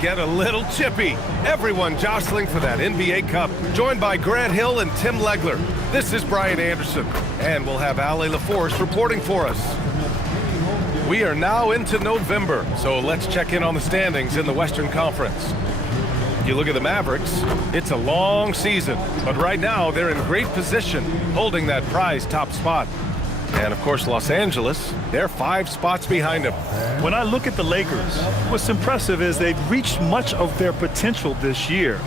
Get a little chippy. Everyone jostling for that NBA Cup. Joined by Grant Hill and Tim Legler. This is Brian Anderson. And we'll have Ali LaForce reporting for us. We are now into November, so let's check in on the standings in the Western Conference. You look at the Mavericks, it's a long season, but right now they're in great position, holding that prized top spot. And of course, Los Angeles, they're 5 spots behind them. When I look at the Lakers, what's impressive is they've reached much of their potential this year.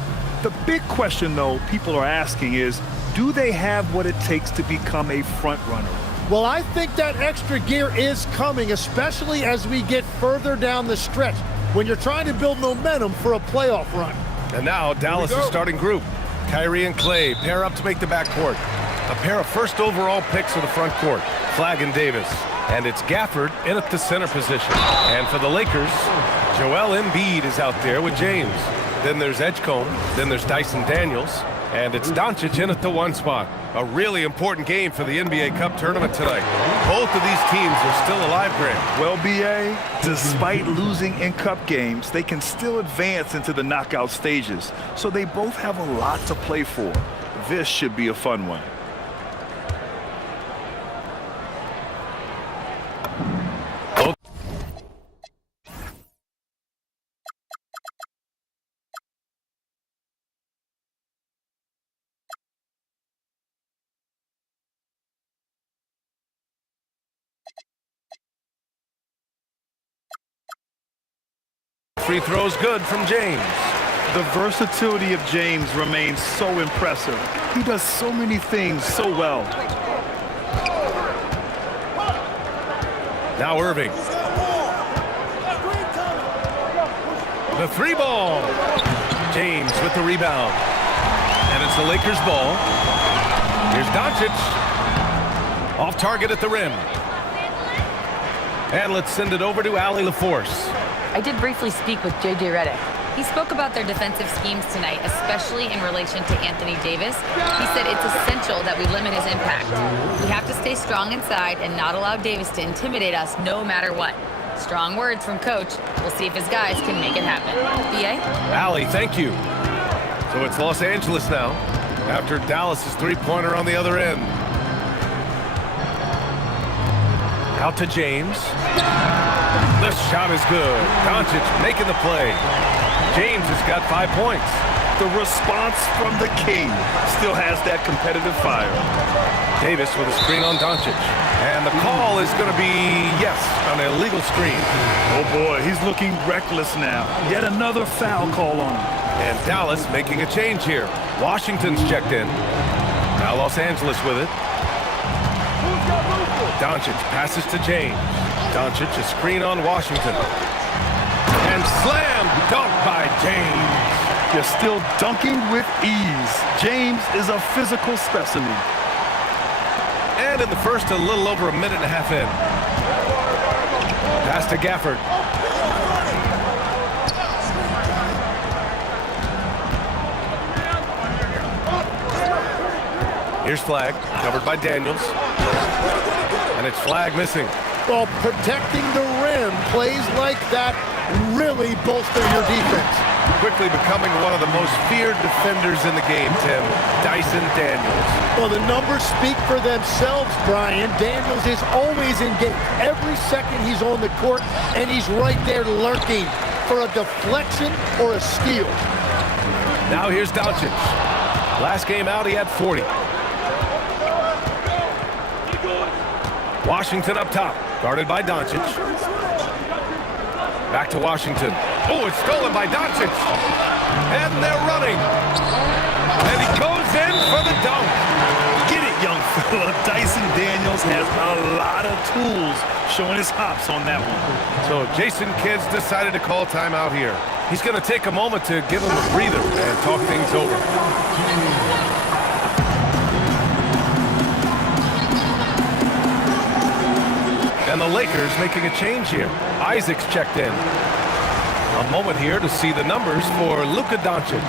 The big question, though, people are asking is, do they have what it takes to become a front runner? Well, I think that extra gear is coming, especially as we get further down the stretch, when you're trying to build momentum for a playoff run. And now Dallas' starting group. Kyrie and Clay pair up to make the backcourt. A pair of first overall picks of the front court, Flagg and Davis. And it's Gafford in at the center position. And for the Lakers, Joel Embiid is out there with James. Then there's Edgecombe. Then there's Dyson Daniels. And it's Doncic in at the 1 spot. A really important game for the NBA Cup tournament tonight. Both of these teams are still alive, Grant. Well, B.A., despite losing in cup games, they can still advance into the knockout stages. So they both have a lot to play for. This should be a fun one. Free throws good from James. The versatility of James remains so impressive. He does so many things so well. Now Irving. The 3-ball. James with the rebound. And it's the Lakers' ball. Here's Doncic. Off target at the rim. And let's send it over to Ali LaForce. I did briefly speak with J.J. Redick. He spoke about their defensive schemes tonight, especially in relation to Anthony Davis. He said it's essential that we limit his impact. We have to stay strong inside and not allow Davis to intimidate us no matter what. Strong words from Coach. We'll see if his guys can make it happen. B.A.? Ali, thank you. So it's Los Angeles now, after Dallas' 3-pointer on the other end. Out to James. The shot is good. Doncic making the play. James has got 5 points. The response from the king still has that competitive fire. Davis with a screen on Doncic. And the call is going to be, yes, an illegal screen. Oh boy, he's looking reckless now. Yet another foul call on him. And Dallas making a change here. Washington's checked in. Now Los Angeles with it. Doncic passes to James. Doncic a screen on Washington. And slam dunk by James. You're still dunking with ease. James is a physical specimen. And in the first, a little over a minute and a half in. Pass to Gafford. Here's Flagg, covered by Daniels. And it's Flagg missing. Well, protecting the rim, plays like that really bolster your defense. Quickly becoming one of the most feared defenders in the game, Tim. Dyson Daniels. Well, the numbers speak for themselves, Brian. Daniels is always engaged. Every second he's on the court, and he's right there lurking for a deflection or a steal. Now here's Doncic. Last game out, he had 40. Washington up top, guarded by Doncic. Back to Washington. Oh, it's stolen by Doncic. And they're running. And he goes in for the dunk. Get it, young fella. Dyson Daniels has a lot of tools, showing his hops on that one. So Jason Kidd's decided to call timeout here. He's going to take a moment to give him a breather and talk things over. And the Lakers making a change here. Isaac's checked in. A moment here to see the numbers for Luka Doncic.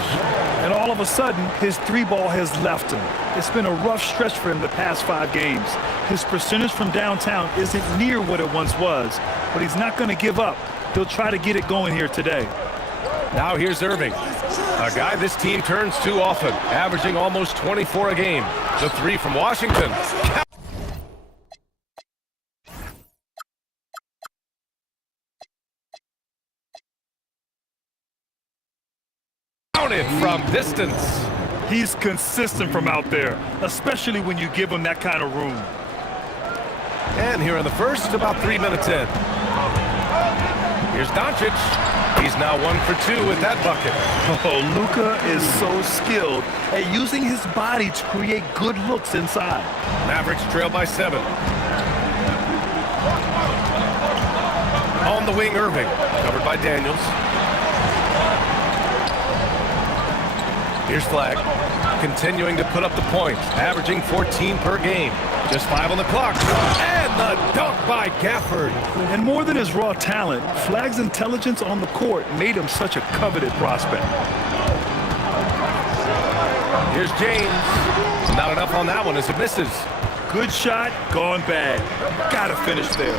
And all of a sudden, his 3-ball has left him. It's been a rough stretch for him the past 5 games. His percentage from downtown isn't near what it once was, but he's not going to give up. He'll try to get it going here today. Now here's Irving, a guy this team turns to often, averaging almost 24 a game. The three from Washington. Counted from distance. He's consistent from out there, especially when you give him that kind of room. And here in the first, about 3 minutes in. Here's Doncic. He's now 1 for 2 with that bucket. Oh, Luka is so skilled at using his body to create good looks inside. Mavericks trail by 7. On the wing, Irving, covered by Daniels. Here's Flag, continuing to put up the points, averaging 14 per game. Just 5 on the clock. And the dunk by Gafford. And more than his raw talent, Flag's intelligence on the court made him such a coveted prospect. Here's James. Not enough on that one as it misses. Good shot, gone bad. Gotta finish there.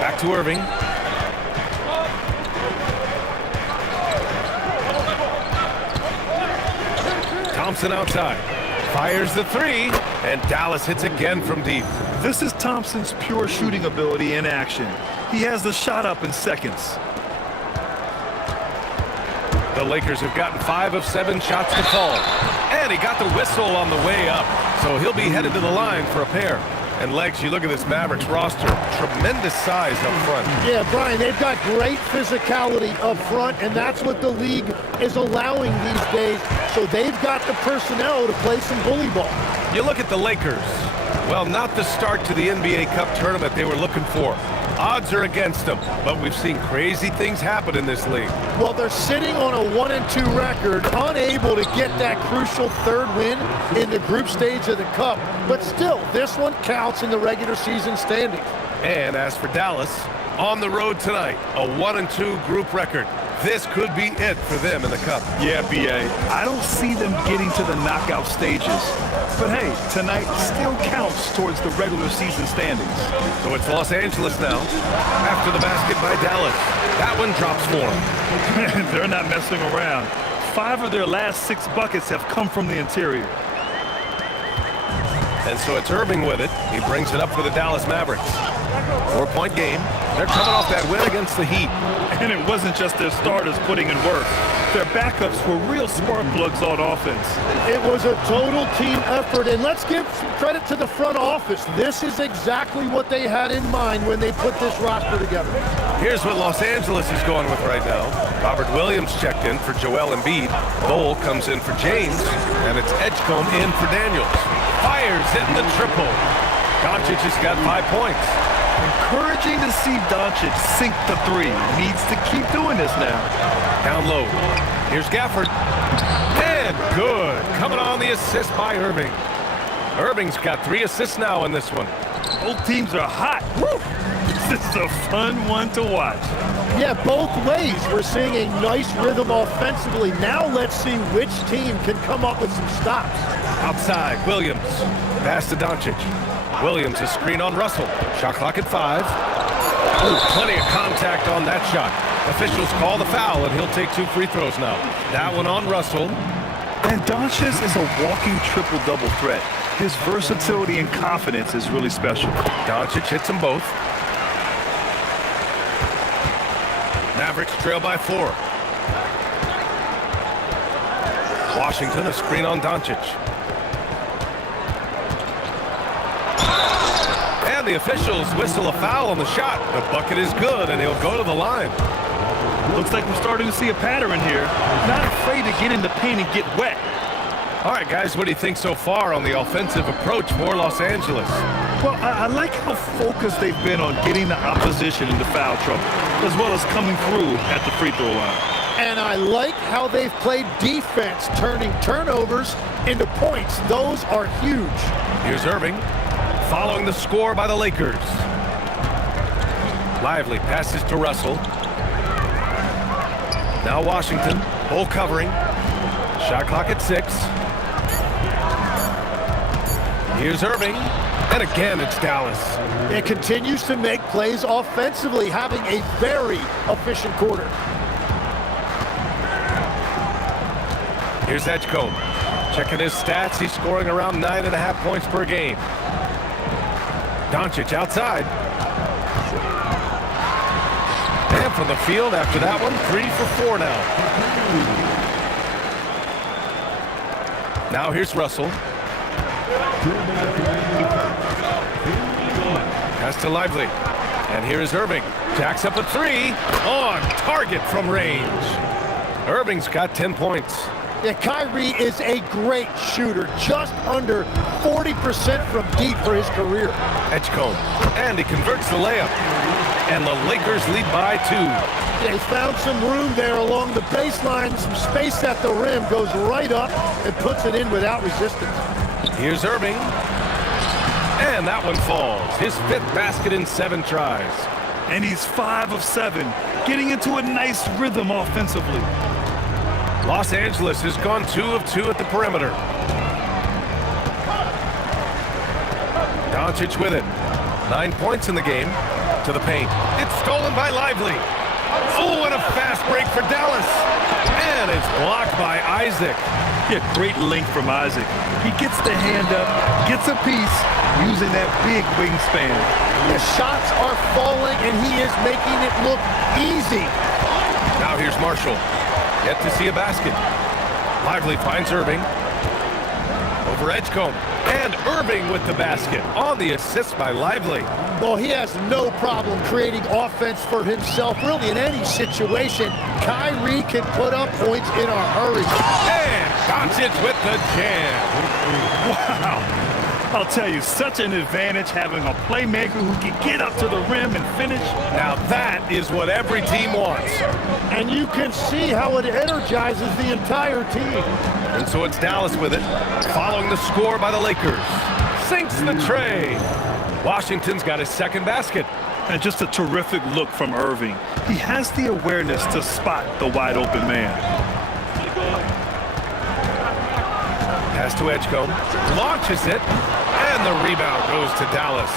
Back to Irving. Thompson outside. Fires the three, and Dallas hits again from deep. This is Thompson's pure shooting ability in action. He has the shot up in seconds. The Lakers have gotten 5 of 7 shots to fall. And he got the whistle on the way up, so he'll be headed to the line for a pair. And Legs, you look at this Mavericks roster, tremendous size up front. Yeah, Brian, they've got great physicality up front, and that's what the league is allowing these days. So they've got the personnel to play some bully ball. You look at the Lakers. Well, not the start to the NBA Cup tournament they were looking for. Odds are against them, but we've seen crazy things happen in this league. Well, they're sitting on a 1-2 record, unable to get that crucial third win in the group stage of the Cup. But still, this one counts in the regular season standings. And as for Dallas, on the road tonight, a 1-2 group record. This could be it for them in the Cup. Yeah, B.A. I don't see them getting to the knockout stages. But hey, tonight still counts towards the regular season standings. So it's Los Angeles now, after the basket by Dallas. That one drops for them. They're not messing around. 5 of their last 6 buckets have come from the interior. And so it's Irving with it. He brings it up for the Dallas Mavericks. 4-point game. They're coming off that win against the Heat. And it wasn't just their starters putting in work. Their backups were real spark plugs on offense. It was a total team effort, and let's give some credit to the front office. This is exactly what they had in mind when they put this roster together. Here's what Los Angeles is going with right now. Robert Williams checked in for Joel Embiid. Bol comes in for James, and it's Edgecombe in for Daniels. Fires hitting the triple. Doncic has got 5 points. Encouraging to see Doncic sink the 3. Needs to keep doing this now. Down low. Here's Gafford. And good. Coming on the assist by Irving. Irving's got 3 assists now in this one. Both teams are hot. Woo! This is a fun one to watch. Yeah, both ways. We're seeing a nice rhythm offensively. Now let's see which team can come up with some stops. Outside, Williams. Pass to Doncic. Williams, a screen on Russell. Shot clock at 5. Oh, plenty of contact on that shot. Officials call the foul, and he'll take 2 free throws now. That one on Russell. And Doncic is a walking triple-double threat. His versatility and confidence is really special. Doncic hits them both. Mavericks trail by 4. Washington, a screen on Doncic. And the officials whistle a foul on the shot. The bucket is good, and he'll go to the line. Looks like we're starting to see a pattern here. Not afraid to get in the paint and get wet. All right, guys, what do you think so far on the offensive approach for Los Angeles? Well, I like how focused they've been on getting the opposition into foul trouble, as well as coming through at the free throw line. And I like how they've played defense, turning turnovers into points. Those are huge. Here's Irving, following the score by the Lakers. Lively passes to Russell. Now Washington, Bol covering. Shot clock at 6. Here's Irving. And again, it's Dallas. It continues to make plays offensively, having a very efficient quarter. Here's Edgecombe. Checking his stats, he's scoring around 9.5 points per game. Doncic outside. And from the field after that one, 3 for 4 now. Now here's Russell. Pass to Lively. And here is Irving. Jacks up a 3. On target from range. Irving's got 10 points. Yeah, Kyrie is a great shooter, just under 40% from deep for his career. Edgecombe. And he converts the layup. And the Lakers lead by 2. They found some room there along the baseline, some space at the rim, goes right up and puts it in without resistance. Here's Irving. And that one falls. His 5th basket in 7 tries. And he's 5 of 7, getting into a nice rhythm offensively. Los Angeles has gone 2 of 2 at the perimeter. Doncic with it. 9 points in the game. To the paint. It's stolen by Lively. Oh, and a fast break for Dallas. And it's blocked by Isaac. Yeah, great length from Isaac. He gets the hand up, gets a piece, using that big wingspan. The shots are falling, and he is making it look easy. Now here's Marshall. Yet to see a basket. Lively finds Irving. Over Edgecombe. And Irving with the basket on the assist by Lively. Well, he has no problem creating offense for himself, really in any situation. Kyrie can put up points in a hurry. And Doncic with the jam. Wow. I'll tell you, such an advantage having a playmaker who can get up to the rim and finish. Now that is what every team wants. And you can see how it energizes the entire team. And so it's Dallas with it, following the score by the Lakers. Sinks the tray. Washington's got his 2nd basket. And just a terrific look from Irving. He has the awareness to spot the wide open man. Pass to Edgecombe, launches it, and the rebound goes to Dallas.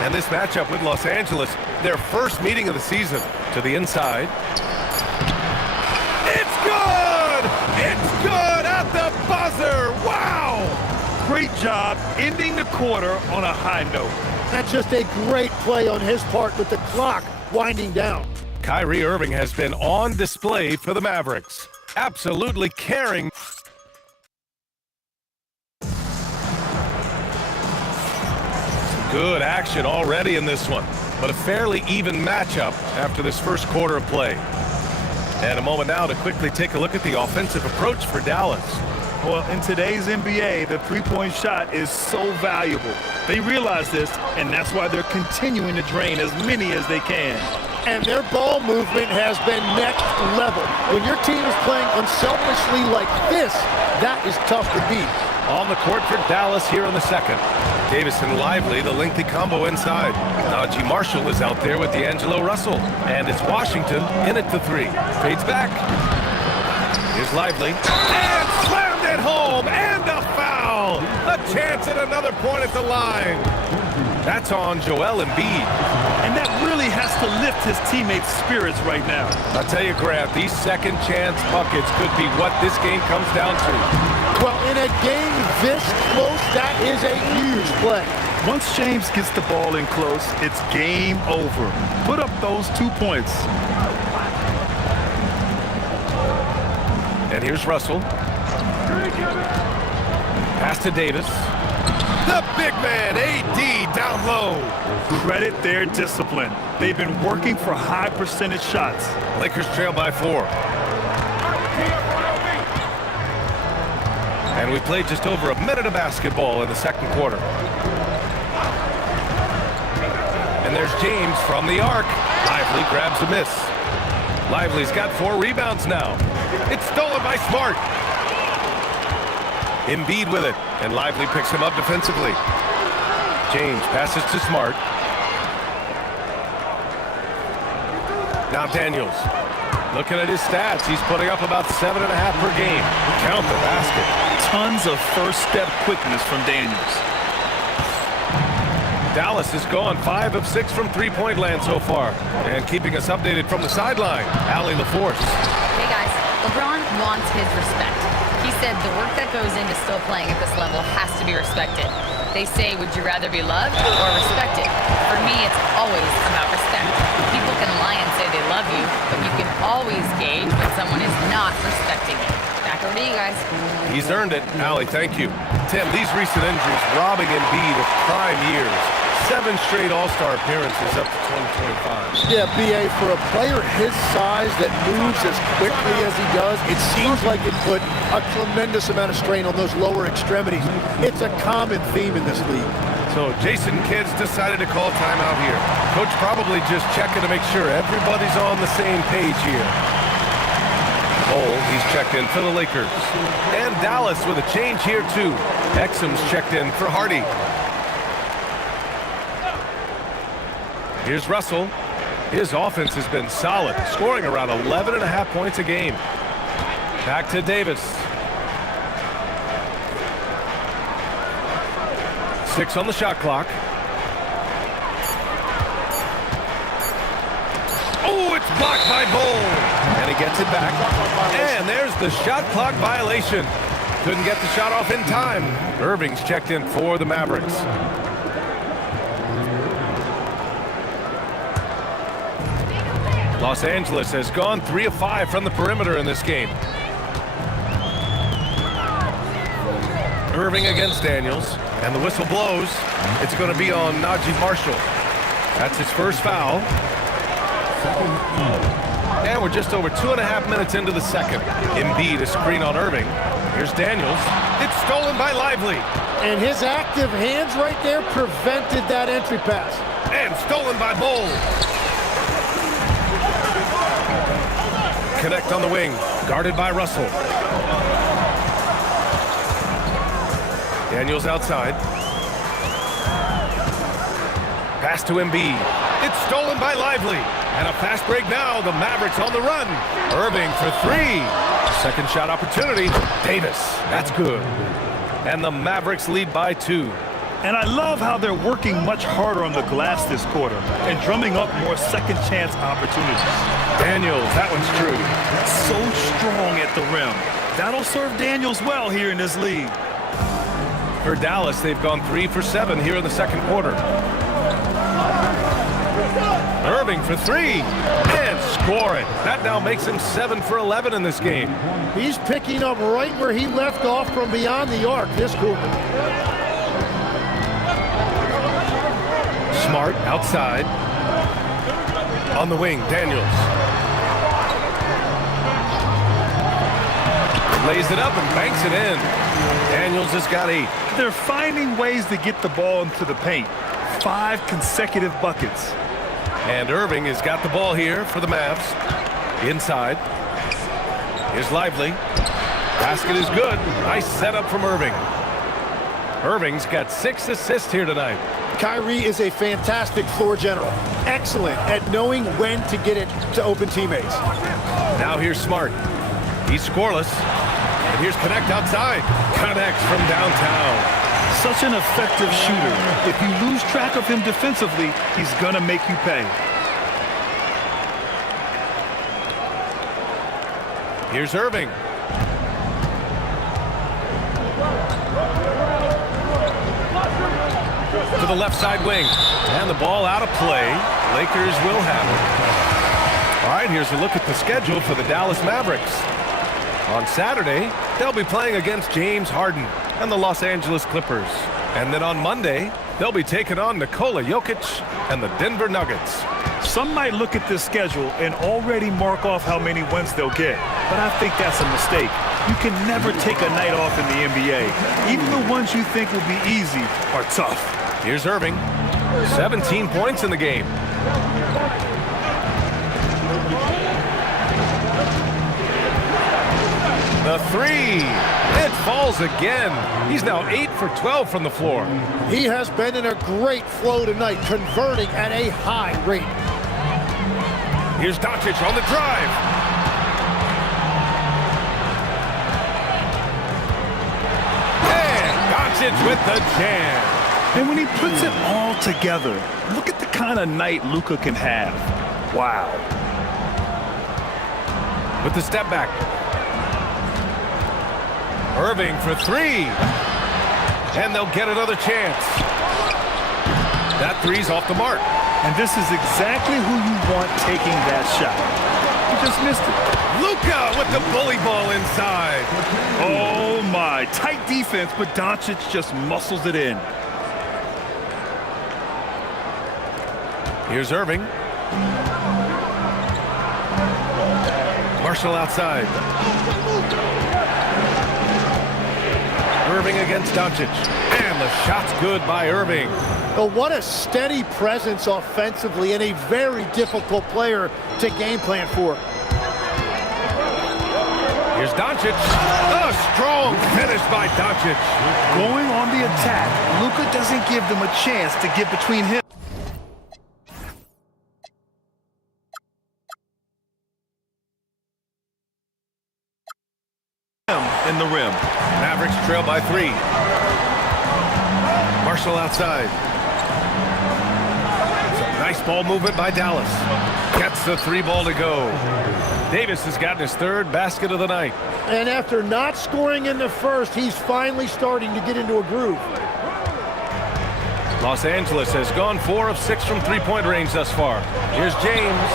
And this matchup with Los Angeles, their first meeting of the season, to the inside. It's good! It's good at the buzzer! Wow! Great job ending the quarter on a high note. That's just a great play on his part with the clock winding down. Kyrie Irving has been on display for the Mavericks. Absolutely carrying. Good action already in this one, but a fairly even matchup after this first quarter of play. And a moment now to quickly take a look at the offensive approach for Dallas. Well, in today's NBA, the three-point shot is so valuable. They realize this, and that's why they're continuing to drain as many as they can. And their ball movement has been next level. When your team is playing unselfishly like this, that is tough to beat. On the court for Dallas here in the second. Davis and Lively, the lengthy combo inside. Najee Marshall is out there with D'Angelo Russell. And it's Washington in at the 3. Fades back. Here's Lively. And slammed it home. And a foul. A chance at another point at the line. That's on Joel Embiid. And that really has to lift his teammates' spirits right now. I'll tell you, Grant, these second chance buckets could be what this game comes down to. Well, in a game this close, that is a huge play. Once James gets the ball in close, it's game over. Put up those 2 points. And here's Russell. Pass to Davis. The big man, AD, down low. Credit their discipline. They've been working for high percentage shots. Lakers trail by 4. And we played just over a minute of basketball in the second quarter. And there's James from the arc. Lively grabs a miss. Lively's got 4 rebounds now. It's stolen by Smart. Embiid with it, and Lively picks him up defensively. James passes to Smart. Now Daniels. Looking at his stats, he's putting up about 7.5 per game. Count the basket. Tons of first step quickness from Daniels. Dallas has gone 5 of 6 from three-point land so far. And keeping us updated from the sideline, Allie LaForce. Hey guys, LeBron wants his respect. He said the work that goes into still playing at this level has to be respected. They say, would you rather be loved or respected? For me, it's always about respect. People can lie and say they love you, but you can always gauge when someone is not respecting you. Back over to you guys. He's earned it. Allie, thank you. Tim, these recent injuries robbing Embiid of prime years. 7 straight All-Star appearances up to 2025. Yeah, B.A., for a player his size that moves as quickly as he does, it seems like it put a tremendous amount of strain on those lower extremities. It's a common theme in this league. So Jason Kidd's decided to call timeout here. Coach probably just checking to make sure everybody's on the same page here. Cole, he's checked in for the Lakers. And Dallas with a change here too. Exum's checked in for Hardy. Here's Russell. His offense has been solid, scoring around 11.5 points a game. Back to Davis. 6 on the shot clock. Oh, it's blocked by Bull. And he gets it back. And there's the shot clock violation. Couldn't get the shot off in time. Irving's checked in for the Mavericks. Los Angeles has gone 3 of 5 from the perimeter in this game. Irving against Daniels, and the whistle blows. It's going to be on Najee Marshall. That's his first foul. And we're just over 2.5 minutes into the second. Embiid a screen on Irving. Here's Daniels. It's stolen by Lively. And his active hands right there prevented that entry pass. And stolen by Bull. Connect on the wing, guarded by Russell. Daniels outside. Pass to Embiid. It's stolen by Lively. And a fast break now. The Mavericks on the run. Irving for 3. Second shot opportunity. Davis. That's good. And the Mavericks lead by 2. And I love how they're working much harder on the glass this quarter and drumming up more second chance opportunities. Daniels, that one's true. So strong at the rim. That'll serve Daniels well here in this league. For Dallas, they've gone 3 for 7 here in the second quarter. Irving for 3 and scoring. That now makes him 7 for 11 in this game. He's picking up right where he left off from beyond the arc this quarter. Smart outside. On the wing, Daniels. Lays it up and banks it in. Daniels has got 8. They're finding ways to get the ball into the paint. 5 consecutive buckets. And Irving has got the ball here for the Mavs. Inside. Here's Lively. Basket is good. Nice setup from Irving. Irving's got 6 assists here tonight. Kyrie is a fantastic floor general. Excellent at knowing when to get it to open teammates. Now here's Smart. He's scoreless. And here's Connect outside. Connects from downtown. Such an effective shooter. If you lose track of him defensively, he's going to make you pay. Here's Irving. To the left side wing. And the ball out of play. Lakers will have it. All right, here's a look at the schedule for the Dallas Mavericks. On Saturday, they'll be playing against James Harden and the Los Angeles Clippers. And then on Monday, they'll be taking on Nikola Jokic and the Denver Nuggets. Some might look at this schedule and already mark off how many wins they'll get. But I think that's a mistake. You can never take a night off in the NBA. Even the ones you think will be easy are tough. Here's Irving. 17 points in the game. The 3. It falls again. He's now 8 for 12 from the floor. He has been in a great flow tonight, converting at a high rate. Here's Doncic on the drive. And Doncic with the jam. And when he puts it all together, look at the kind of night Luka can have. Wow. With the step back. Irving for three. And they'll get another chance. That three's off the mark. And this is exactly who you want taking that shot. He just missed it. Luka with the bully ball inside. Oh my, tight defense, but Doncic just muscles it in. Here's Irving. Marshall outside. Irving against Doncic. And the shot's good by Irving. Oh, what a steady presence offensively and a very difficult player to game plan for. Here's Doncic. A strong finish by Doncic. Going on the attack, Luka doesn't give them a chance to get between him and the rim. Mavericks trail by three. Marshall outside. Some nice ball movement by Dallas. Gets the three ball to go. Davis has gotten his third basket of the night. And after not scoring in the first, he's finally starting to get into a groove. Los Angeles has gone 4 of 6 from three-point range thus far. Here's James.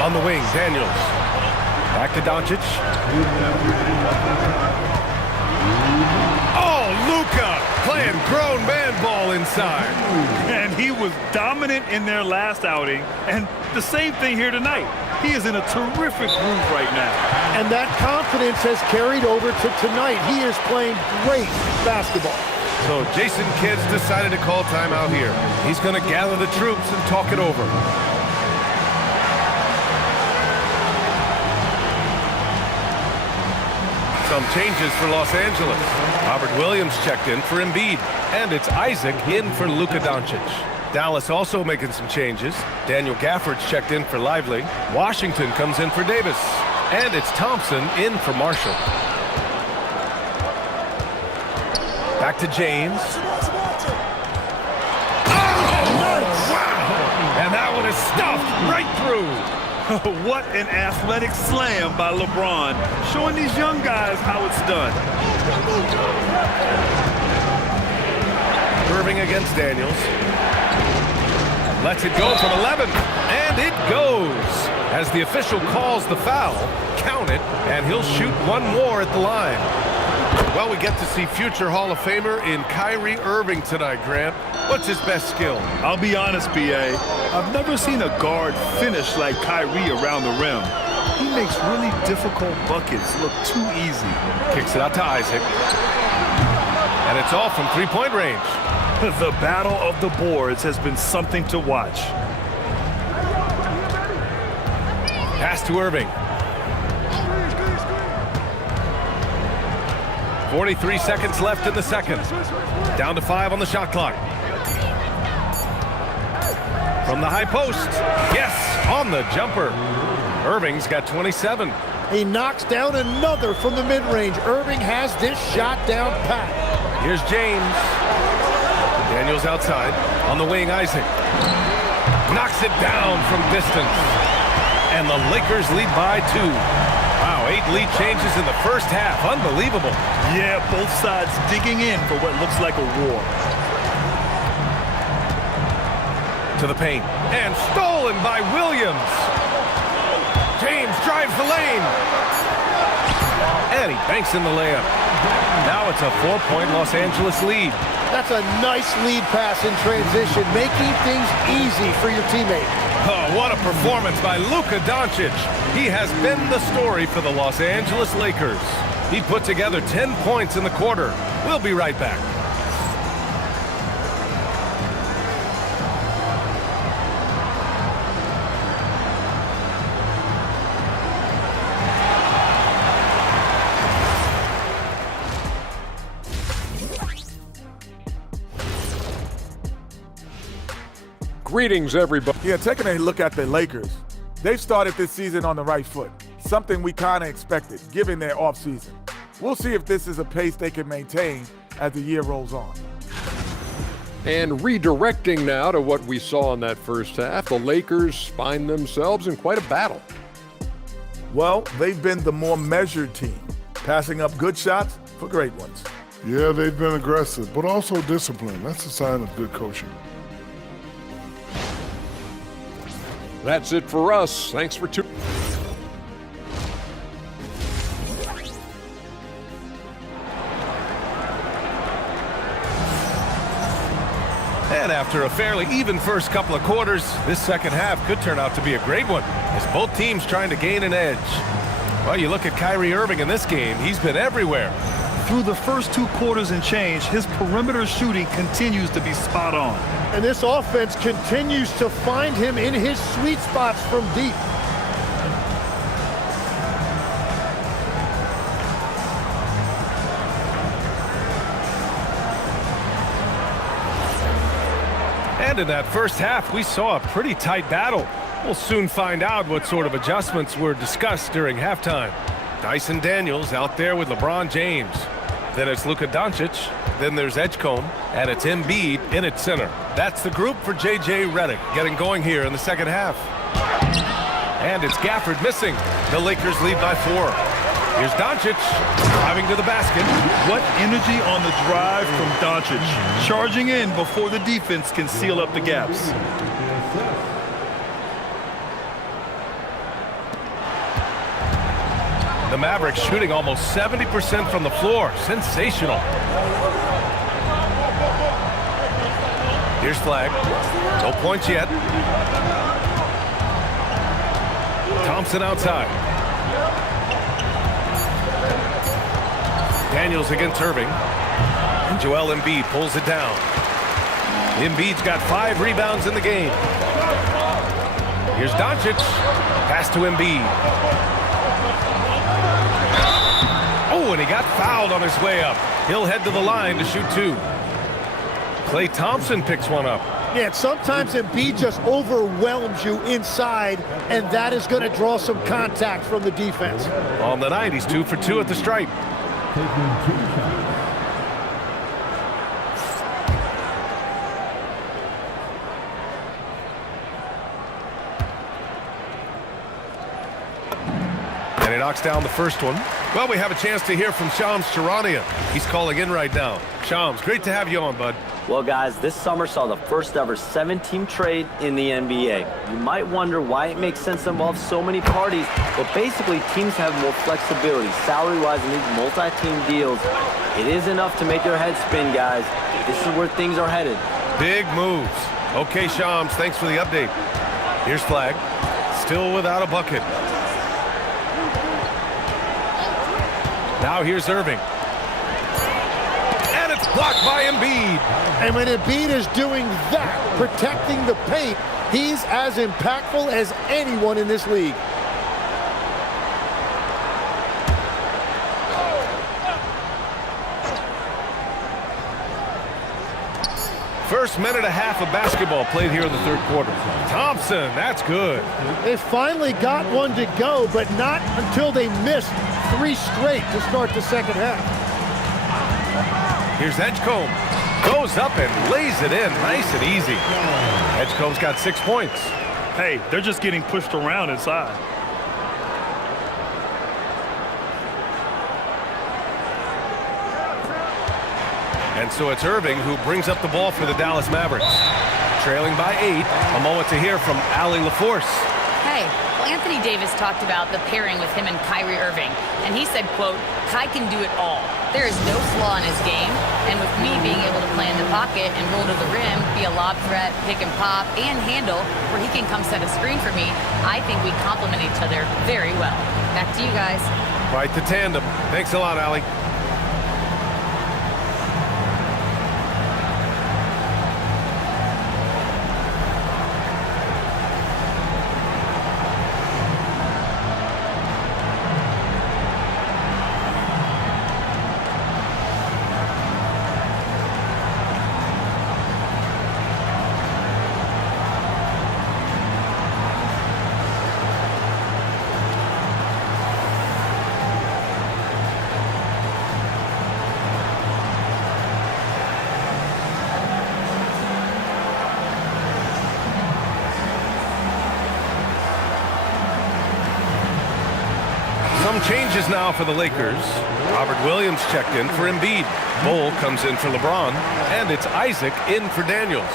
On the wing, Daniels. Back to Doncic. Oh, Luka playing grown man ball inside. And he was dominant in their last outing, and the same thing here tonight. He is in a terrific groove right now. And that confidence has carried over to tonight. He is playing great basketball. So Jason Kidd's decided to call timeout here. He's going to gather the troops and talk it over. Some changes for Los Angeles. Robert Williams checked in for Embiid. And it's Isaac in for Luka Doncic. Dallas also making some changes. Daniel Gafford's checked in for Lively. Washington comes in for Davis. And it's Thompson in for Marshall. Back to James. Oh, wow! And that one is stuffed right through. What an athletic slam by LeBron, showing these young guys how it's done. Irving against Daniels. Lets it go from 11, and it goes. As the official calls the foul, count it, and he'll shoot one more at the line. Well, we get to see future Hall of Famer in Kyrie Irving tonight, Grant. What's his best skill? I'll be honest, B.A. I've never seen a guard finish like Kyrie around the rim. He makes really difficult buckets look too easy. Kicks it out to Isaac. And it's all from three-point range. The battle of the boards has been something to watch. Pass to Irving. 43 seconds left in the second. Down to 5 on the shot clock. From the high post. Yes, on the jumper. Irving's got 27. He knocks down another from the mid-range. Irving has this shot down pat. Here's James. Daniels outside. On the wing, Isaac. Knocks it down from distance. And the Lakers lead by 2. Wow, 8 lead changes in the first half. Unbelievable. Yeah, both sides digging in for what looks like a war. To the paint. And stolen by Williams. James drives the lane. And he banks in the layup. Now it's a 4-point Los Angeles lead. That's a nice lead pass in transition, making things easy for your teammate. Oh, what a performance by Luka Doncic. He has been the story for the Los Angeles Lakers. He put together 10 points in the quarter. We'll be right back. Greetings, everybody. Yeah, taking a look at the Lakers. They've started this season on the right foot, something we kind of expected, given their offseason. We'll see if this is a pace they can maintain as the year rolls on. And redirecting now to what we saw in that first half, the Lakers find themselves in quite a battle. Well, they've been the more measured team, passing up good shots for great ones. Yeah, they've been aggressive, but also disciplined. That's a sign of good coaching. That's it for us. Thanks for tuning. And after a fairly even first couple of quarters, this second half could turn out to be a great one, as both teams trying to gain an edge. Well, you look at Kyrie Irving in this game, he's been everywhere. Through the first 2 quarters and change, his perimeter shooting continues to be spot on. And this offense continues to find him in his sweet spots from deep. And in that first half, we saw a pretty tight battle. We'll soon find out what sort of adjustments were discussed during halftime. Dyson Daniels out there with LeBron James. Then it's Luka Doncic. Then there's Edgecombe. And it's Embiid in at center. That's the group for J.J. Redick getting going here in the second half. And it's Gafford missing. The Lakers lead by 4. Here's Doncic driving to the basket. What energy on the drive from Doncic. Charging in before the defense can seal up the gaps. The Mavericks shooting almost 70% from the floor. Sensational. Here's Flag. No points yet. Thompson outside. Daniels against Irving. And Joel Embiid pulls it down. Embiid's got 5 rebounds in the game. Here's Doncic. Pass to Embiid. Oh, and he got fouled on his way up. He'll head to the line to shoot 2. Klay Thompson picks one up. Yeah, sometimes Embiid just overwhelms you inside, and that is going to draw some contact from the defense. On the night, he's 2 for 2 at the stripe. And he knocks down the first one. Well, we have a chance to hear from Shams Charania. He's calling in right now. Shams, great to have you on, bud. Well, guys, this summer saw the first ever 7-team trade in the NBA. You might wonder why it makes sense to involve so many parties, but basically teams have more flexibility salary-wise in these multi-team deals. It is enough to make your head spin, guys. This is where things are headed. Big moves. Okay, Shams, thanks for the update. Here's Flag. Still without a bucket. Now here's Irving. And it's blocked by Embiid. And when Embiid is doing that, protecting the paint, he's as impactful as anyone in this league. First minute and a half of basketball played here in the third quarter. Thompson, that's good. They finally got one to go, but not until they missed 3 straight to start the second half. Here's Edgecombe. Goes up and lays it in nice and easy. Edgecombe's got 6 points. Hey, they're just getting pushed around inside. And so it's Irving who brings up the ball for the Dallas Mavericks. Trailing by 8, a moment to hear from Allie LaForce. Hey, well, Anthony Davis talked about the pairing with him and Kyrie Irving, and he said, quote, Kai can do it all. There is no flaw in his game, and with me being able to play in the pocket and roll to the rim, be a lob threat, pick and pop, and handle, where he can come set a screen for me, I think we complement each other very well. Back to you guys. Quite the tandem. Thanks a lot, Allie. Some changes now for the Lakers. Robert Williams checked in for Embiid. Bull comes in for LeBron. And it's Isaac in for Daniels.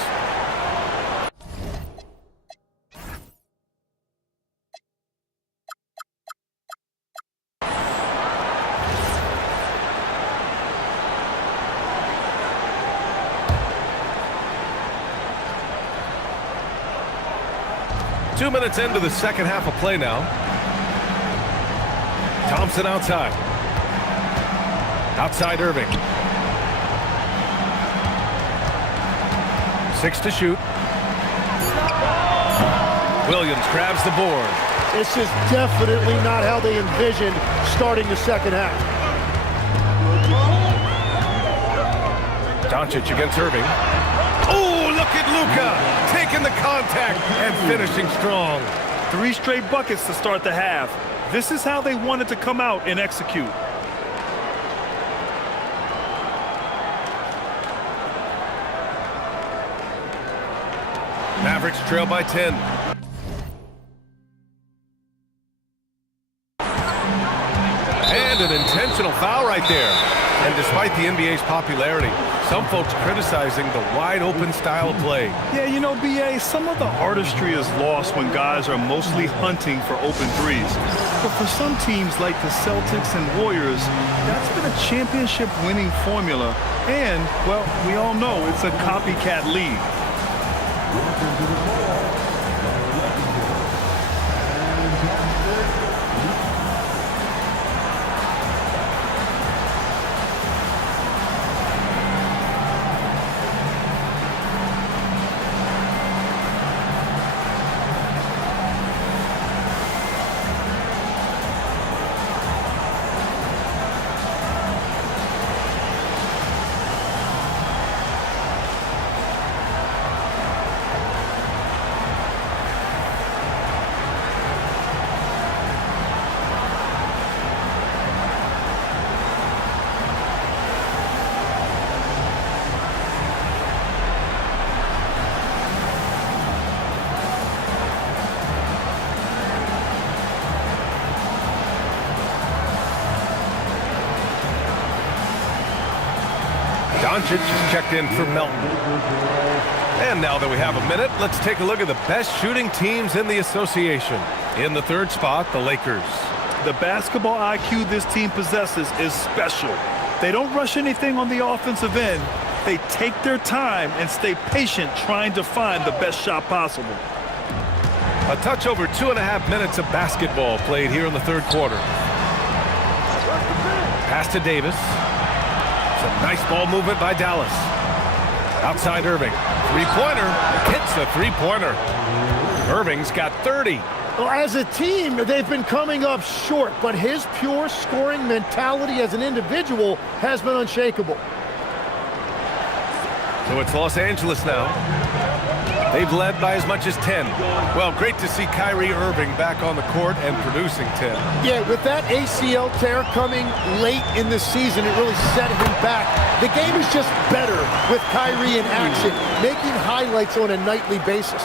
Two minutes into the second half of play now. Thompson outside. Outside Irving. 6 to shoot. Williams grabs the board. This is definitely not how they envisioned starting the second half. Doncic against Irving. Oh, look at Luka taking the contact and finishing strong. 3 straight buckets to start the half. This is how they wanted to come out and execute. Mavericks trail by 10. And an intentional foul right there. And despite the NBA's popularity, some folks criticizing the wide-open style of play. Yeah, you know, BA, some of the artistry is lost when guys are mostly hunting for open threes. But for some teams like the Celtics and Warriors, that's been a championship-winning formula. And, well, we all know it's a copycat league. Doncic is checked in for Melton. And now that we have a minute, let's take a look at the best shooting teams in the association. In the third spot, the Lakers. The basketball IQ this team possesses is special. They don't rush anything on the offensive end. They take their time and stay patient trying to find the best shot possible. A touch over 2.5 minutes of basketball played here in the third quarter. Pass to Davis. Some nice ball movement by Dallas. Outside Irving. Three-pointer. Hits the three-pointer. Irving's got 30. Well, as a team, they've been coming up short, but his pure scoring mentality as an individual has been unshakable. So it's Los Angeles now. They've led by as much as 10. Well, great to see Kyrie Irving back on the court and producing 10. Yeah, with that ACL tear coming late in the season, it really set him back. The game is just better with Kyrie in action, making highlights on a nightly basis.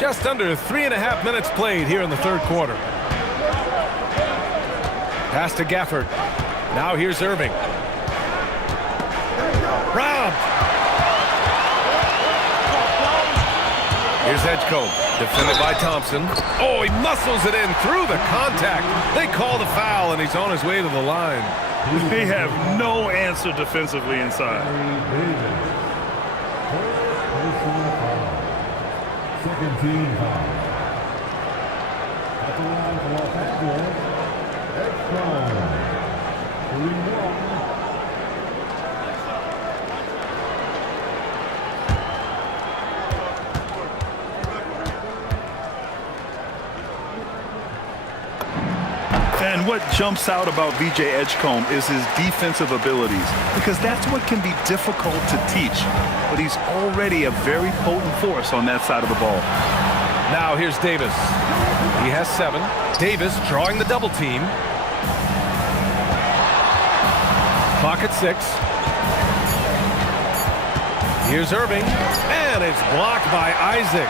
Just under 3.5 minutes played here in the third quarter. Pass to Gafford. Now here's Irving. Robbed. Here's Edgecombe. Defended by Thompson. Oh, he muscles it in through the contact. They call the foul, and he's on his way to the line. They have no answer defensively inside. Second team foul. At the line for Los Angeles, Edgecombe. And what jumps out about VJ Edgecombe is his defensive abilities, because that's what can be difficult to teach. But he's already a very potent force on that side of the ball. Now here's Davis. He has 7. Davis drawing the double team. Clock at 6. Here's Irving. And it's blocked by Isaac.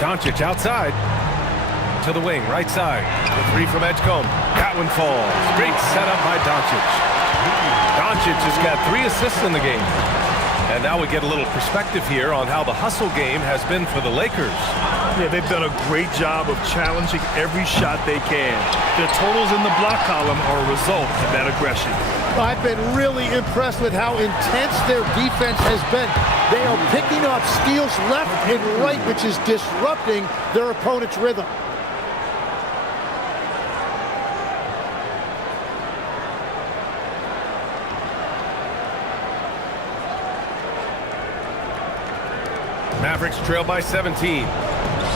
Doncic outside. To the wing, right side. The three from Edgecombe. That one falls. Great setup by Doncic. Doncic has got 3 assists in the game. And now we get a little perspective here on how the hustle game has been for the Lakers. Yeah, they've done a great job of challenging every shot they can. Their totals in the block column are a result of that aggression. I've been really impressed with how intense their defense has been. They are picking up steals left and right, which is disrupting their opponent's rhythm. Mavericks trail by 17.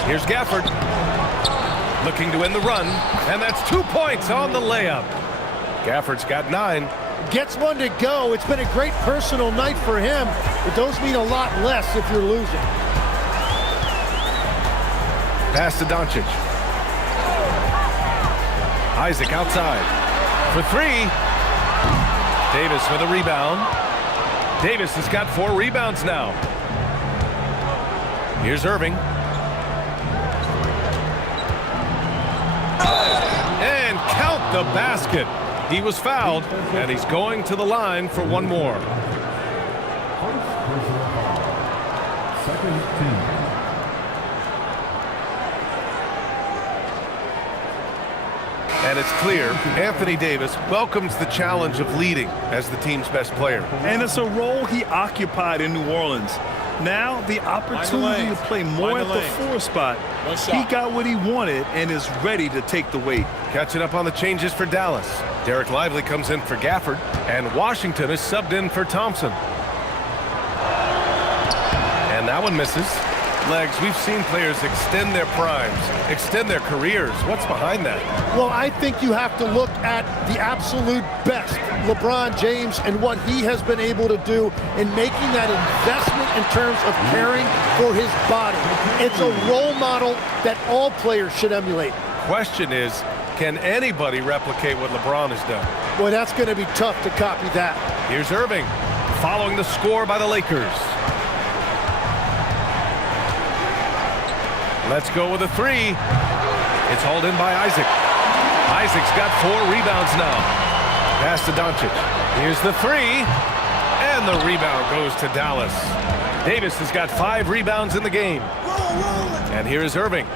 Here's Gafford. Looking to win the run. And that's 2 points on the layup. Gafford's got 9. Gets one to go. It's been a great personal night for him, but those mean a lot less if you're losing. Pass to Doncic. Isaac outside. For 3. Davis for the rebound. Davis has got 4 rebounds now. Here's Irving. And count the basket. He was fouled, and he's going to the line for one more. Second team. And it's clear Anthony Davis welcomes the challenge of leading as the team's best player. And it's a role he occupied in New Orleans. Now the opportunity to play more at the 4 spot. He got what he wanted and is ready to take the weight. Catching up on the changes for Dallas. Derek Lively comes in for Gafford, and Washington is subbed in for Thompson. And that one misses. Legs, we've seen players extend their primes, extend their careers. What's behind that? Well, I think you have to look at the absolute best, LeBron James, and what he has been able to do in making that investment in terms of caring for his body. It's a role model that all players should emulate. Question is, can anybody replicate what LeBron has done? Boy, that's going to be tough to copy that. Here's Irving, following the score by the Lakers. Let's go with a 3. It's hauled in by Isaac. Isaac's got 4 rebounds now. Pass to Doncic. Here's the 3. And the rebound goes to Dallas. Davis has got 5 rebounds in the game. And here is Irving.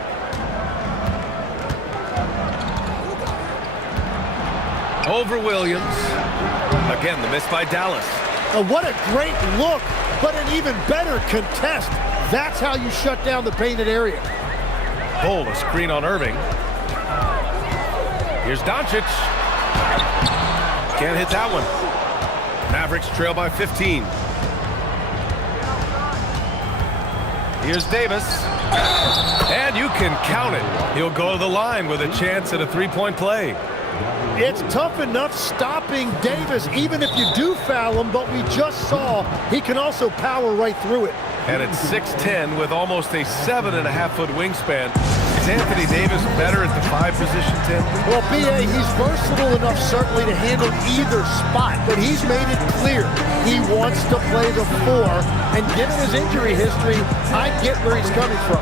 Over Williams. Again, the miss by Dallas. What a great look, but an even better contest. That's how you shut down the painted area. Bull, a screen on Irving. Here's Doncic. Can't hit that one. Mavericks trail by 15. Here's Davis. And you can count it. He'll go to the line with a chance at a 3-point play. It's tough enough stopping Davis, even if you do foul him, but we just saw he can also power right through it. And at 6'10", with almost a 7.5-foot wingspan, is Anthony Davis better at the 5 position, Tim? Well, B.A., he's versatile enough certainly to handle either spot, but he's made it clear he wants to play the 4, and given his injury history, I get where he's coming from.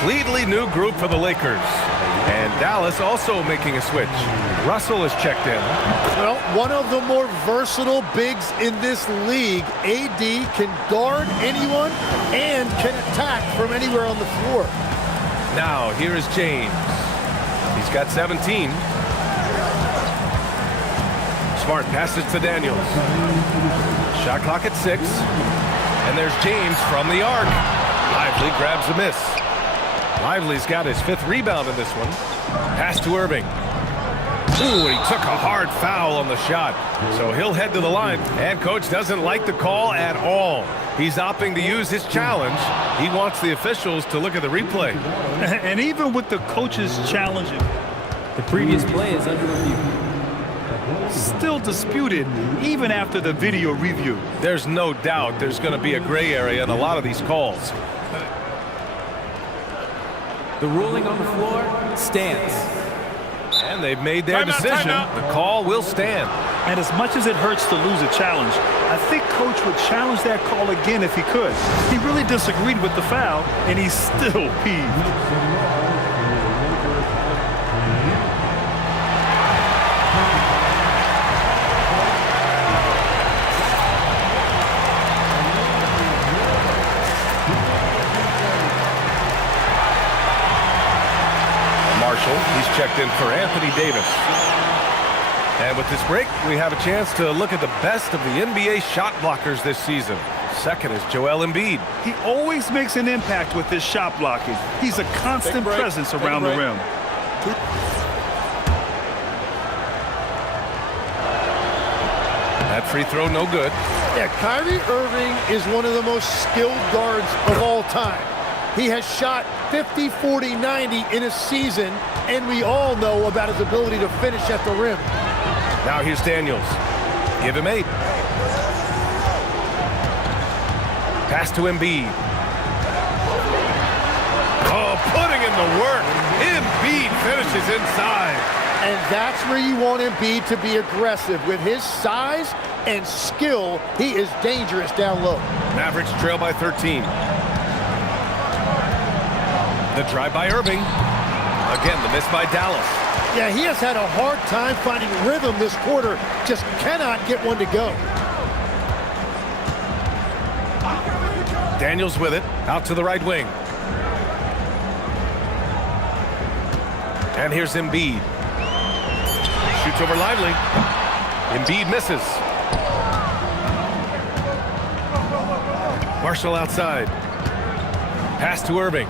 Completely new group for the Lakers. And Dallas also making a switch. Russell is checked in. Well, one of the more versatile bigs in this league. AD can guard anyone and can attack from anywhere on the floor. Now, here is James. He's got 17. Smart passes to Daniels. Shot clock at 6. And there's James from the arc. Lively grabs a miss. Lively's got his 5th rebound in this one. Pass to Irving. Ooh, he took a hard foul on the shot. So he'll head to the line. And coach doesn't like the call at all. He's opting to use his challenge. He wants the officials to look at the replay. And even with the coaches challenging, The previous play is under review. still disputed even after the video review. There's no doubt there's going to be a gray area in a lot of these calls. The ruling on the floor stands. And they've made their decision. The call will stand. And as much as it hurts to lose a challenge, I think Coach would challenge that call again if he could. He really disagreed with the foul, and he's still peeved. He's checked in for Anthony Davis. And with this break, we have a chance to look at the best of the NBA shot blockers this season. Second is Joel Embiid. He always makes an impact with his shot blocking. He's a constant presence around the rim. That free throw, no good. Yeah, Kyrie Irving is one of the most skilled guards of all time. He has shot 50, 40, 90 in a season, and we all know about his ability to finish at the rim. Now here's Daniels. Give him 8. Pass to Embiid. Oh, putting in the work. Embiid finishes inside. And that's where you want Embiid to be aggressive. With his size and skill, he is dangerous down low. Mavericks trail by 13. The drive by Irving. Again, the miss by Dallas. Yeah, he has had a hard time finding rhythm this quarter. Just cannot get one to go. Daniels with it. Out to the right wing. And here's Embiid. Shoots over Lively. Embiid misses. Marshall outside. Pass to Irving.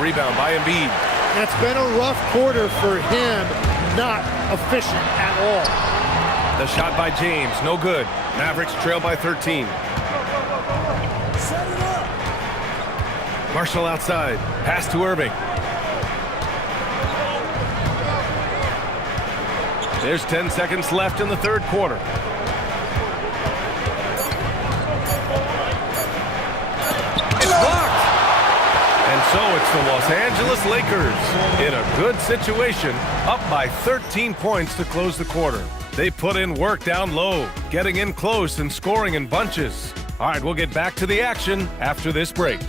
Rebound by Embiid. It's been a rough quarter for him, not efficient at all. The shot by James, no good. Mavericks trail by 13. Marshall outside. Pass to Irving. There's 10 seconds left in the third quarter. It's blocked. And so it's the Los Angeles Lakers in a good situation, up by 13 points to close the quarter. They put in work down low, getting in close and scoring in bunches. All right, we'll get back to the action after this break.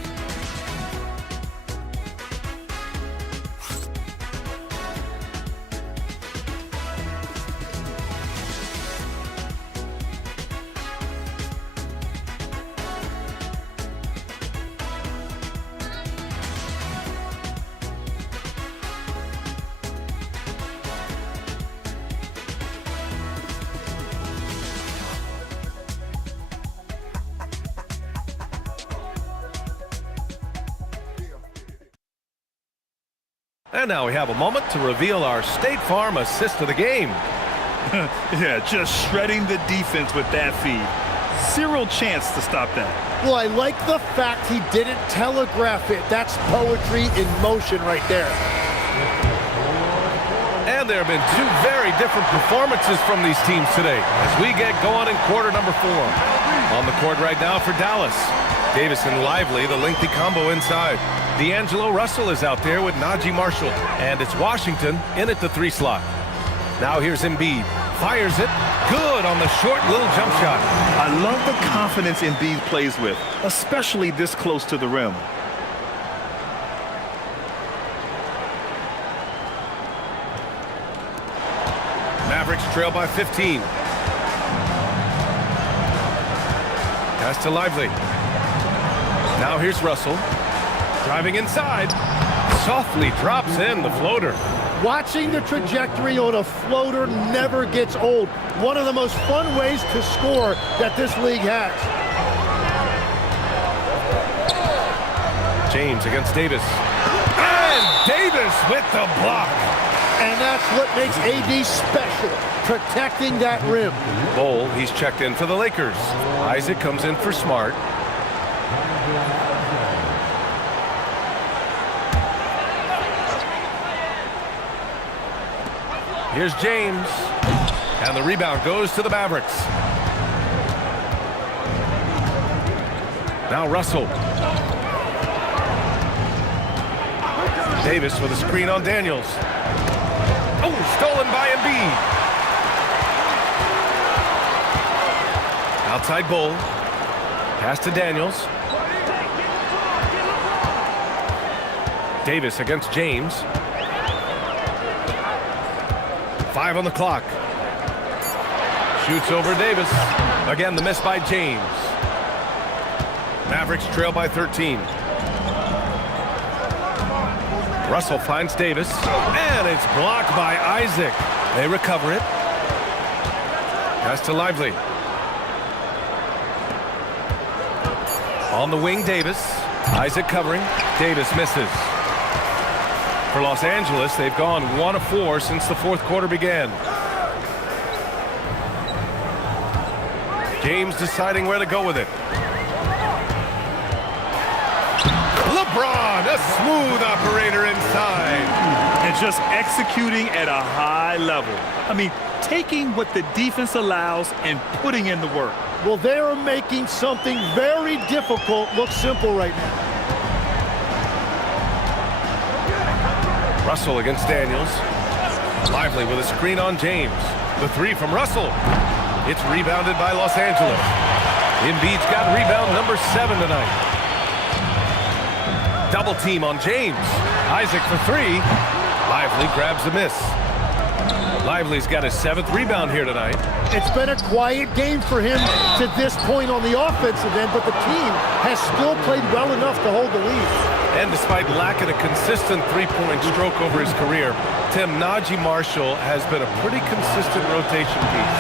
And now we have a moment to reveal our State Farm assist of the game. Yeah, just shredding the defense with that feed. Zero chance to stop that. Well, I like the fact he didn't telegraph it. That's poetry in motion right there. And there have been two very different performances from these teams today as we get going in quarter number 4. On the court right now for Dallas. Davis and Lively, the lengthy combo inside. D'Angelo Russell is out there with Najee Marshall. And it's Washington in at the 3 slot. Now here's Embiid. Fires it. Good on the short little jump shot. I love the confidence Embiid plays with, especially this close to the rim. Mavericks trail by 15. Pass to Lively. Now here's Russell. Driving inside. Softly drops in the floater. Watching the trajectory on a floater never gets old. One of the most fun ways to score that this league has. James against Davis. And Davis with the block. And that's what makes AD special, protecting that rim. Bol, he's checked in for the Lakers. Isaac comes in for Smart. Here's James. And the rebound goes to the Mavericks. Now Russell. Davis with a screen on Daniels. Oh, stolen by Embiid. Outside Bol. Pass to Daniels. Davis against James. 5 on the clock. Shoots over Davis. Again, the miss by James. Mavericks trail by 13. Russell finds Davis, and it's blocked by Isaac. They recover it. Pass to Lively. On the wing, Davis. Isaac covering. Davis misses. For Los Angeles, they've gone 1 of 4 since the fourth quarter began. James deciding where to go with it. LeBron, a smooth operator inside. And just executing at a high level. I mean, taking what the defense allows and putting in the work. Well, they are making something very difficult look simple right now. Russell against Daniels. Lively with a screen on James. The 3 from Russell. It's rebounded by Los Angeles. Embiid's got rebound number 7 tonight. Double team on James. Isaac for 3. Lively grabs the miss. Lively's got his 7th rebound here tonight. It's been a quiet game for him to this point on the offensive end, but the team has still played well enough to hold the lead. And despite lacking a consistent three-point stroke over his career, Tim, Najee Marshall has been a pretty consistent rotation piece.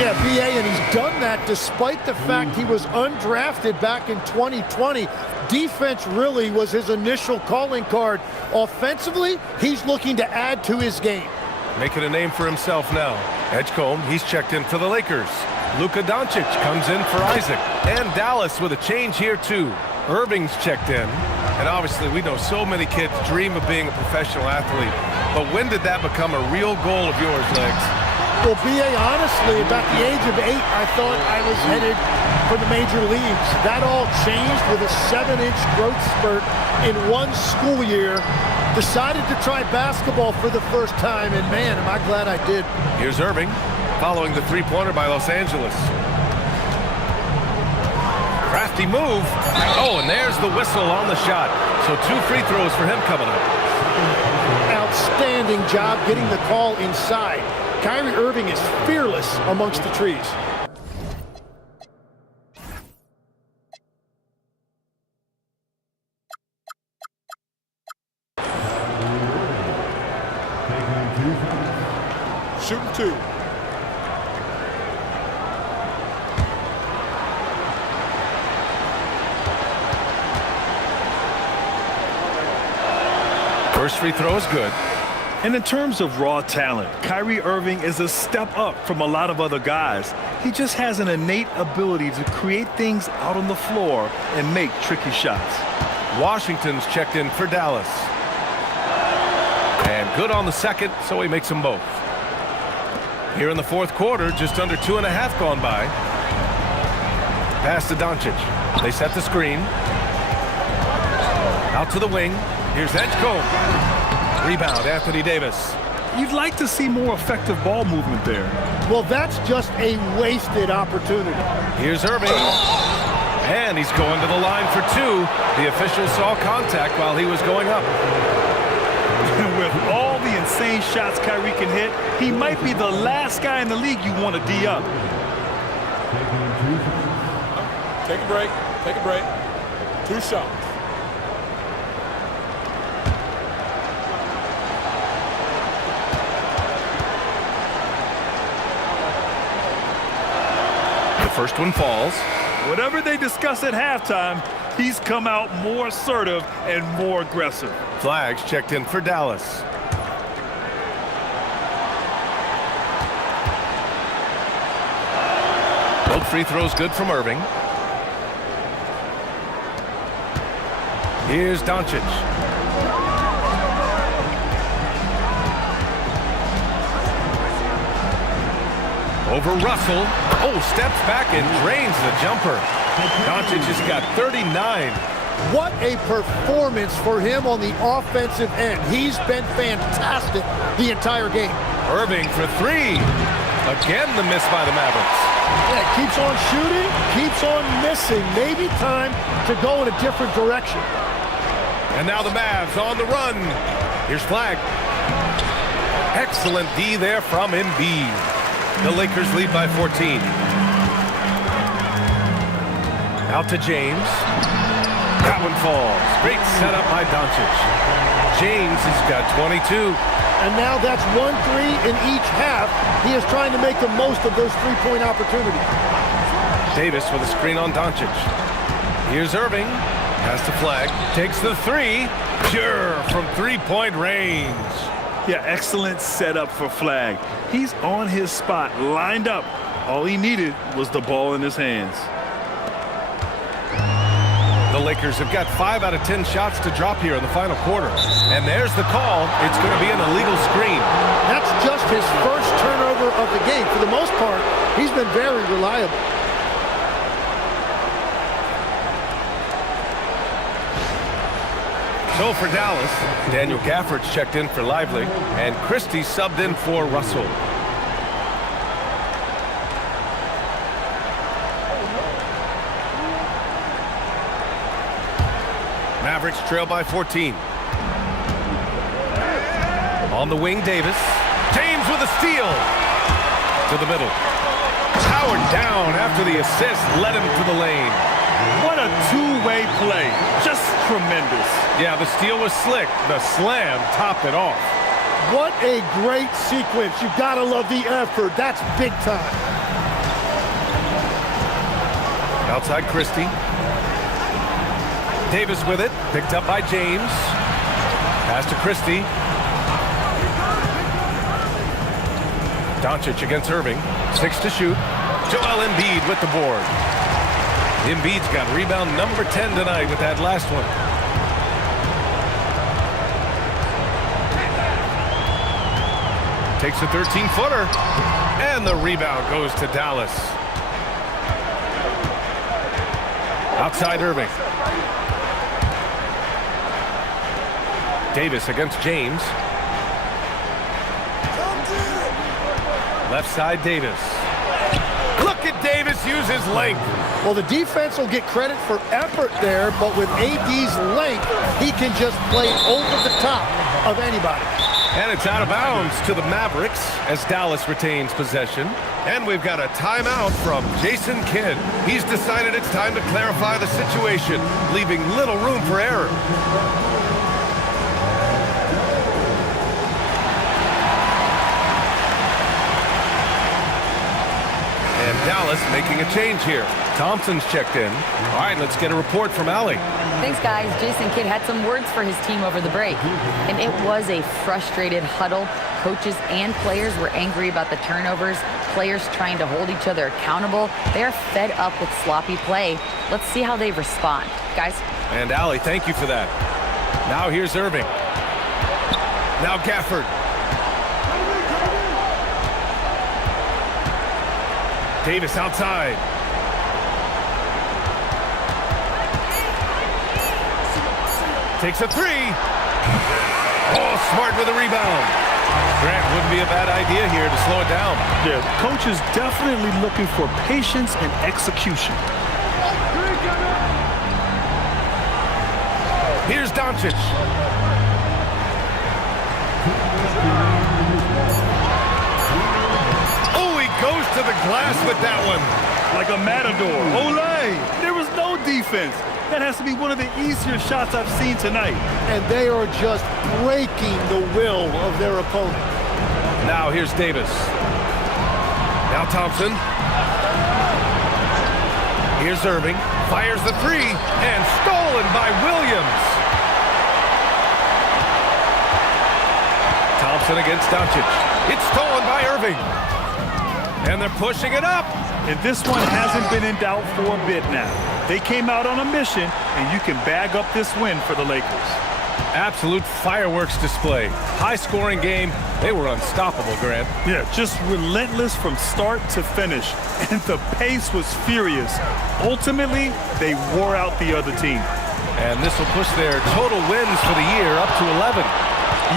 Yeah, BA, and he's done that despite the fact he was undrafted back in 2020. Defense really was his initial calling card. Offensively, he's looking to add to his game. Making a name for himself now. Edgecombe, he's checked in for the Lakers. Luka Doncic comes in for Isaac. And Dallas with a change here too. Irving's checked in. And obviously we know so many kids dream of being a professional athlete. But when did that become a real goal of yours, Legs? Well, BA, honestly, about the age of 8, I thought I was headed for the major leagues. That all changed with a 7-inch growth spurt in one school year. Decided to try basketball for the first time, and man, am I glad I did. Here's Irving, following the three-pointer by Los Angeles. Crafty move. Oh, and there's the whistle on the shot. So 2 free throws for him coming up. Outstanding job getting the call inside. Kyrie Irving is fearless amongst the trees. Shooting 2. First free throw is good. And in terms of raw talent, Kyrie Irving is a step up from a lot of other guys. He just has an innate ability to create things out on the floor and make tricky shots. Washington's checked in for Dallas. And good on the second, so he makes them both. Here in the fourth quarter, just under 2.5 gone by. Pass to Doncic. They set the screen. Out to the wing. Here's Edgecombe. Rebound, Anthony Davis. You'd like to see more effective ball movement there. Well, that's just a wasted opportunity. Here's Irving. And he's going to the line for 2. The official saw contact while he was going up. With all the insane shots Kyrie can hit, he might be the last guy in the league you want to D up. Take a break. Take a break. 2 shots. The first one falls. Whatever they discuss at halftime, He's come out more assertive and more aggressive. Flags checked in for Dallas. Both free throws good from Irving. Here's Doncic. Over Russell. Oh, steps back and drains the jumper. Doncic has got 39. What a performance for him on the offensive end. He's been fantastic the entire game. Irving for three. Again, the miss by the Mavericks. Yeah, keeps on shooting, keeps on missing. Maybe time to go in a different direction. And now the Mavs on the run. Here's Flag. Excellent D there from Embiid. The Lakers lead by 14. Out to James. That one falls. Great setup by Doncic. James has got 22. And now that's 1-3 in each half. He is trying to make the most of those three-point opportunities. Davis with a screen on Doncic. Here's Irving. Has to Flag. Takes the three. Pure from three-point range. Yeah, excellent setup for Flag. He's on his spot, lined up. All he needed was the ball in his hands. The Lakers have got 5 out of 10 shots to drop here in the final quarter. And there's the call. It's going to be an illegal screen. That's just his first turnover of the game. For the most part, he's been very reliable. So for Dallas, Daniel Gafford's checked in for Lively, and Christie subbed in for Russell. Mavericks trail by 14. On the wing, Davis. James with a steal. To the middle. Powered down after the assist led him to the lane. What a two-way play. Just tremendous. Yeah, the steal was slick. The slam topped it off. What a great sequence. You've got to love the effort. That's big time. Outside Christie. Davis with it. Picked up by James. Pass to Christie. Doncic against Irving. 6 to shoot. Joel Embiid with the board. Embiid's got rebound number 10 tonight with that last one. Takes a 13-footer. And the rebound goes to Dallas. Outside Irving. Davis against James. Left side Davis. Look at Davis use his length. Well, the defense will get credit for effort there, but with AD's length, he can just play over the top of anybody. And it's out of bounds to the Mavericks as Dallas retains possession. And we've got a timeout from Jason Kidd. He's decided it's time to clarify the situation, leaving little room for error. And Dallas making a change here. Thompson's checked in. All right, let's get a report from Allie. Thanks, guys. Jason Kidd had some words for his team over the break. And it was a frustrated huddle. Coaches and players were angry about the turnovers. Players trying to hold each other accountable. They are fed up with sloppy play. Let's see how they respond. Guys? And Allie, thank you for that. Now here's Irving. Now Gafford. Davis outside. Takes a three. Oh, smart with a rebound. Grant wouldn't be a bad idea here to slow it down. Yeah, the coach is definitely looking for patience and execution. Here's Doncic. Oh, he goes to the glass with that one. Like a matador. Olay! There was no defense. That has to be one of the easier shots I've seen tonight. And they are just breaking the will of their opponent. Now here's Davis. Now Thompson. Here's Irving. Fires the three, and stolen by Williams. Thompson against Doncic. It's stolen by Irving. And they're pushing it up. And this one hasn't been in doubt for a bit now. They came out on a mission, and you can bag up this win for the Lakers. Absolute fireworks display. High-scoring game. They were unstoppable, Grant. Yeah, just relentless from start to finish. And the pace was furious. Ultimately, they wore out the other team. And this will push their total wins for the year up to 11.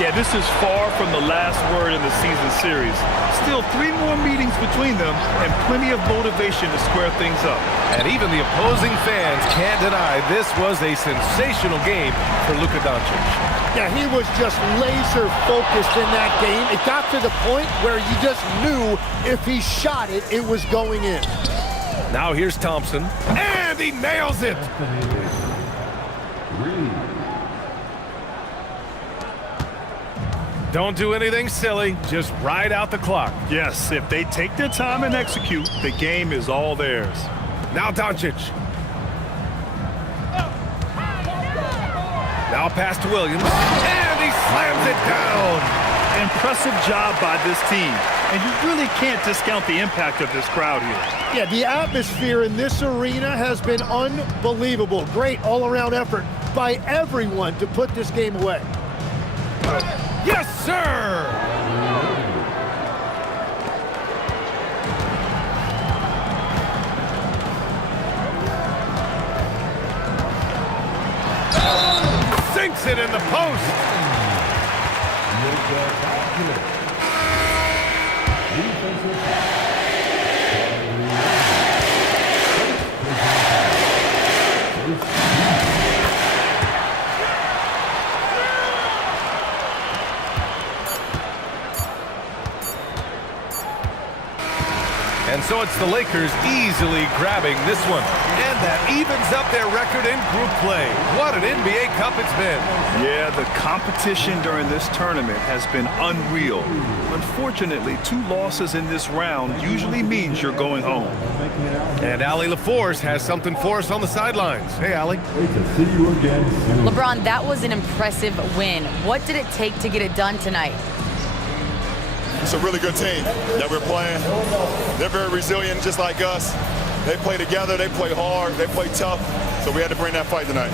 Yeah, this is far from the last word in the season series. Still 3 more meetings between them and plenty of motivation to square things up. And even the opposing fans can't deny this was a sensational game for Luka Doncic. Yeah, he was just laser focused in that game. It got to the point where you just knew if he shot it, it was going in. Now here's Thompson, and he nails it. Don't do anything silly, just ride out the clock. Yes, if they take their time and execute, the game is all theirs. Now Doncic. Now pass to Williams, and he slams it down. Impressive job by this team, and you really can't discount the impact of this crowd here. Yeah, the atmosphere in this arena has been unbelievable. Great all-around effort by everyone to put this game away. Yes, sir! Sinks it in the post! And so it's the Lakers easily grabbing this one. And that evens up their record in group play. What an NBA Cup it's been. Yeah, the competition during this tournament has been unreal. Unfortunately, 2 losses in this round usually means you're going home. And Allie LaForce has something for us on the sidelines. Hey, Allie. LeBron, that was an impressive win. What did it take to get it done tonight? It's a really good team that we're playing. They're very resilient, just like us. They play together, they play hard, they play tough, so we had to bring that fight tonight.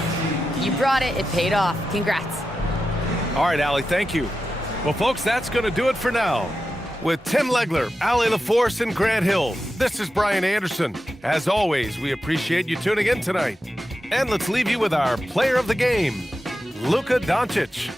You brought it. It paid off. Congrats. All right, Allie, thank you. Well, folks, that's going to do it for now. With Tim Legler, Allie LaForce, and Grant Hill, this is Brian Anderson. As always, we appreciate you tuning in tonight. And let's leave you with our player of the game, Luka Doncic.